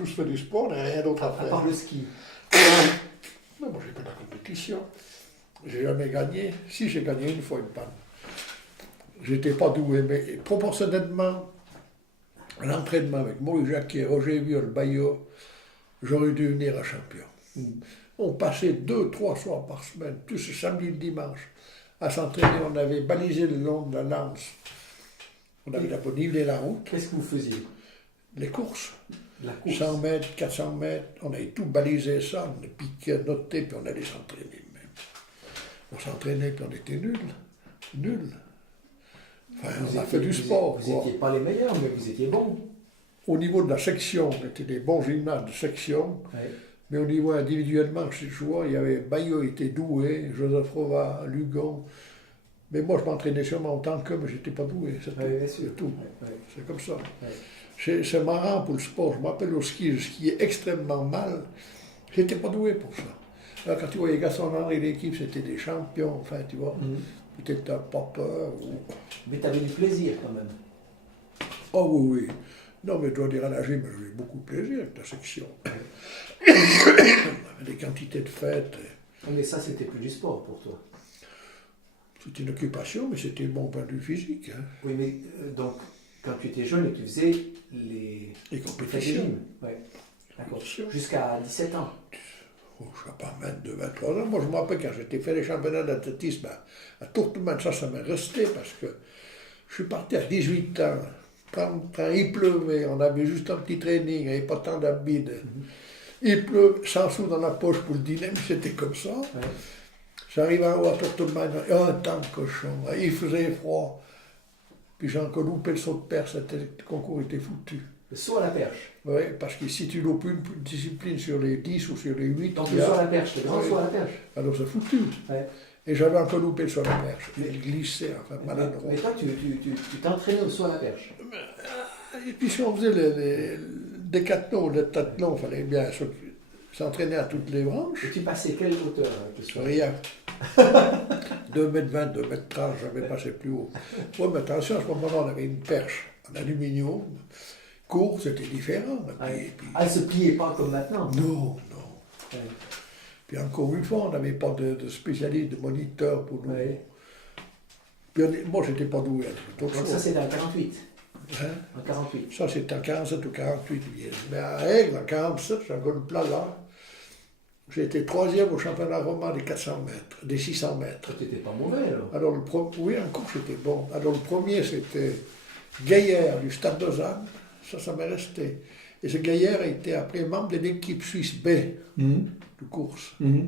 tous fait du sport, on n'a rien d'autre à faire. À part le ski. Non, moi j'ai fait de la compétition. J'ai jamais gagné. Si, j'ai gagné une fois une panne. J'étais pas doué, mais proportionnellement à l'entraînement avec Maurice Jacquier, Roger Viol, Bayot, j'aurais dû venir à champion. On passait 2-3 soirs par semaine, tous le samedi et le dimanche, à s'entraîner. On avait balisé le long de la lance. On avait d'abord nivelé la route. Qu'est-ce que vous faisiez? Les courses. La course. 100 mètres, 400 mètres, on avait tout balisé ça, on piquait, noté, puis on allait s'entraîner même. On s'entraînait, puis on était nuls. Nuls. Enfin, on a fait du sport. Vous n'étiez pas les meilleurs, mais vous étiez bons. Au niveau de la section, on était des bons gymnastes de section, Ouais. mais au niveau individuellement, chez le joueur, il y avait Bayot était doué, Joseph Rova, Lugon. Mais moi, je m'entraînais sûrement autant qu'eux, mais je n'étais pas doué. C'est tout. Ouais, C'est tout. Ouais. C'est comme ça. Ouais. C'est marrant pour le sport. Je me rappelle au ski, je skiais extrêmement mal. Je n'étais pas doué pour ça. Alors, quand tu vois les garçons dans l'équipe, c'était des champions, enfin, tu vois. Peut-être t'as pas peur. Ou... Mais tu avais du plaisir quand même. Oh oui, oui. Non, mais je dois dire à la gym, j'ai eu beaucoup de plaisir avec la section. On avait des quantités de fêtes. Mais ça, c'était plus du sport pour toi. C'était une occupation, mais c'était bon point de vue physique. Hein. Oui, mais donc, quand tu étais jeune, tu faisais les compétitions. Ouais. D'accord. Compétitions. Jusqu'à 17 ans. Oh, je ne sais pas, 22, 23 ans. Moi, je me rappelle quand j'étais fait les championnats d'athlétisme à Tourteman, ça m'est resté parce que je suis parti à 18 ans. Quand il pleuvait, on avait juste un petit training, il n'y avait pas tant d'habits. Il pleut, 100 sous dans la poche pour le dîner, mais c'était comme ça. Ouais. J'arrive en haut à Tourteman, un temps de cochon, il faisait froid. Puis j'ai encore loupé le saut de perche, le concours était foutu. Le saut à la perche. Oui, parce que si tu loupes une discipline sur les 10 ou sur les 8, Donc le saut à la perche, le grand saut à la perche. alors c'est foutu. Ouais. Et j'avais encore loupé le saut à la perche. Il glissait, enfin, maladroit. Mais toi, tu t'entraînais au saut à la perche. Et puis si on faisait les décathlon, le tathlon, il fallait bien s'entraîner à toutes les branches. Et tu passais quelle hauteur avec le saut? Rien. 2,20 m, 2,30 m, j'avais passé plus haut. Oui, mais attention, à ce moment-là, on avait une perche en aluminium. Court, c'était différent. Elle ne se pliait pas comme maintenant. Non, non. Ouais. Puis encore une fois, on n'avait pas de spécialiste, de moniteur pour nous. Ouais. Puis moi, je n'étais pas doué. Donc ça, c'était en 48. Hein? En 48. Ça, c'était en 47 ou 48. Mais à Aigle, en 47, j'ai encore le plat là. J'ai été 3e au championnat roman des 400 mètres, des 600 mètres. Tu n'étais pas mauvais alors. Alors, oui, en course, j'étais bon. Alors, le premier, c'était Gaillard du Stade de Lausanne. Ça m'est resté. Et ce Gaillard a été après membre de l'équipe suisse B de course. Et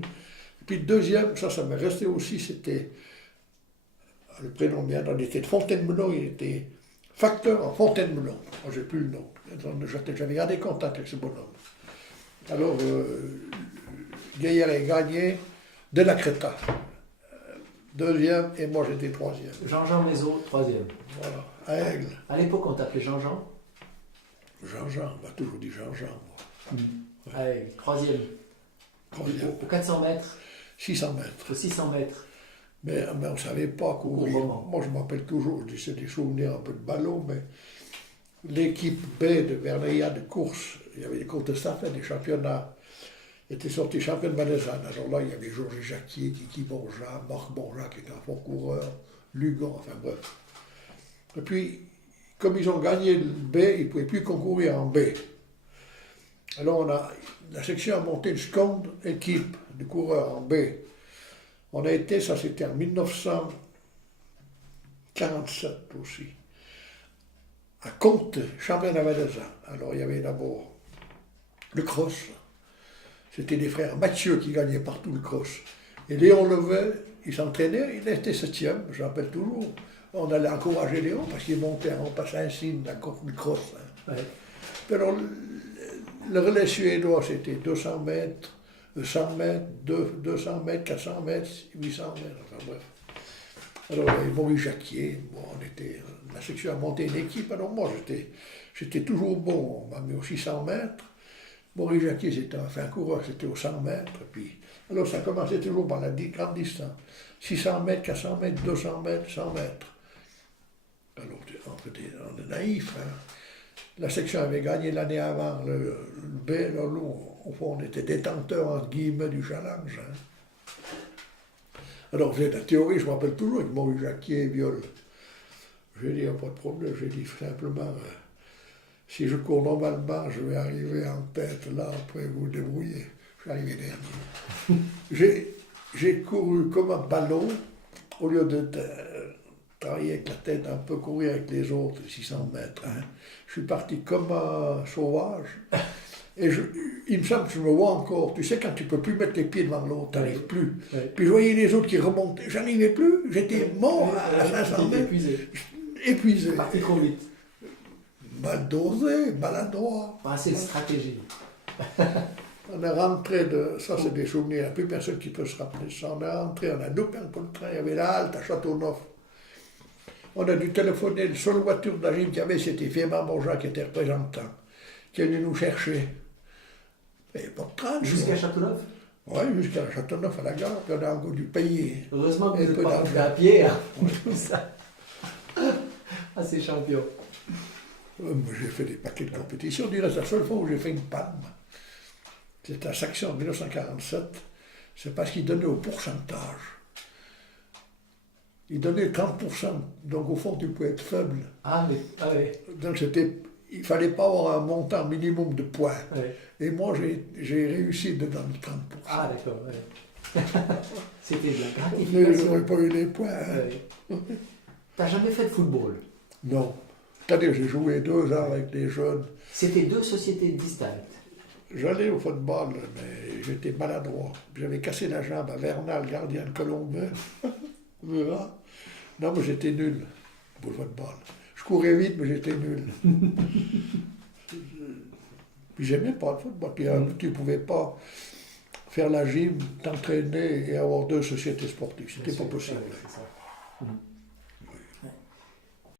puis le deuxième, ça m'est resté aussi, c'était le prénom bien, on était de Fontainebleau, il était facteur en Fontainebleau. Moi, j'ai plus le nom. J'avais gardé contact avec ce bonhomme. Alors, Gaillard a gagné de la Créta. Deuxième, et moi j'étais troisième. Jean-Jean Mézot, troisième. Voilà, à Aigle. À l'époque, on t'appelait Jean-Jean. Jean-Jean, on m'a toujours dit Jean-Jean, moi. À Aigle, troisième. Troisième. Au 400 mètres. 600 mètres. Au 600 mètres. Mais on ne savait pas courir. Moment. Moi, je m'appelle toujours, c'est des souvenirs un peu de ballon, mais l'équipe B de Verneilla de course, il y avait des courses de stafette, des championnats, était sorti champion de Malaisanne. Alors là, il y avait Georges Jacquier, Kiki Bonja, Marc Bonja, qui était un fort coureur, Lugon, enfin bref. Et puis, comme ils ont gagné le B, ils ne pouvaient plus concourir en B. Alors la section a monté une seconde équipe de coureurs en B. On a été, ça c'était en 1947 aussi, à Comte, championnat valaisan. Alors il y avait d'abord le cross. C'était des frères Mathieu qui gagnaient partout le cross. Et Léon Levet, il s'entraînait, il était 7e, je rappelle toujours. On allait encourager Léon parce qu'il montait en passant un signe du cross. Hein. Ouais. Alors, le relais suédois, c'était 200 mètres, 100 mètres, 200 mètres, 400 mètres, 800 mètres, enfin bref. Alors, il y avait Maurice Jacquier, bon, la section a monté une équipe, alors moi, j'étais toujours bon, on m'a mis aux 600 mètres. Maurice Jacquier, c'était un coureur, c'était aux 100 mètres, puis, alors ça commençait toujours par la grande distance. 600 mètres, 400 mètres, 200 mètres, 100 mètres. Alors, on est naïf, hein. La section avait gagné l'année avant le B. Alors nous, au fond, on était détenteurs, entre guillemets, du challenge. Hein. Alors, j'ai la théorie, je me rappelle toujours, avec Maurice Jacquier et Viol. J'ai dit, il n'y a pas de problème. J'ai dit simplement, si je cours normalement, je vais arriver en tête. Là, après, vous vous débrouillez. Je suis arrivé dernier. J'ai couru comme un ballon, au lieu de travailler avec la tête, un peu courir avec les autres, 600 mètres. Hein. Je suis parti comme un sauvage. Et il me semble que je me vois encore. Tu sais, quand tu ne peux plus mettre les pieds devant l'autre, tu n'arrives plus. Oui. Puis je voyais les autres qui remontaient. Je n'arrivais plus. J'étais mort à 500 mètres. Épuisé. Parti trop vite. Mal dosé, maladroit. Ah, c'est une stratégie. On est rentré de... Ça, c'est des souvenirs. Il n'y a plus personne qui peut se rappeler ça. On est rentré, on a loupé un peu le train. Il y avait la halte à Châteauneuf. On a dû téléphoner. La seule voiture de la gym qu'il y avait, c'était Fiémar Mongeat qui était représentant, qui est venu nous chercher. Il n'y avait pas de train. Jusqu'à Châteauneuf? Oui, jusqu'à Châteauneuf, à la gare. Puis on a encore dû payer. Heureusement que vous un n'êtes peu pas d'argent. rentré à pied. Hein. Ça. Ah, c'est champion. Moi, j'ai fait des paquets de compétitions. Du reste, la seule fois où j'ai fait une palme, c'était à Saxon en 1947. C'est parce qu'ils donnaient au pourcentage. Ils donnaient 30%. Donc, au fond, tu pouvais être faible. Ah, mais. Ah, oui. Donc, il ne fallait pas avoir un montant minimum de points. Oui. Et moi, j'ai réussi dedans le 30%. Ah, d'accord. Oui. C'était de la Mais gratification. j'aurais pas eu les points. Hein. Oui. T'as jamais fait de football? Non. C'est-à-dire, j'ai joué 2 ans avec des jeunes. C'était 2 sociétés distinctes. J'allais au football, mais j'étais maladroit. J'avais cassé la jambe à Vernal, gardien de Colombin. Non, mais j'étais nul pour le football. Je courais vite, mais j'étais nul. Puis j'aimais pas le football. Puis tu ne pouvais pas faire la gym, t'entraîner et avoir 2 sociétés sportives. C'était pas possible. Ouais, c'est ça.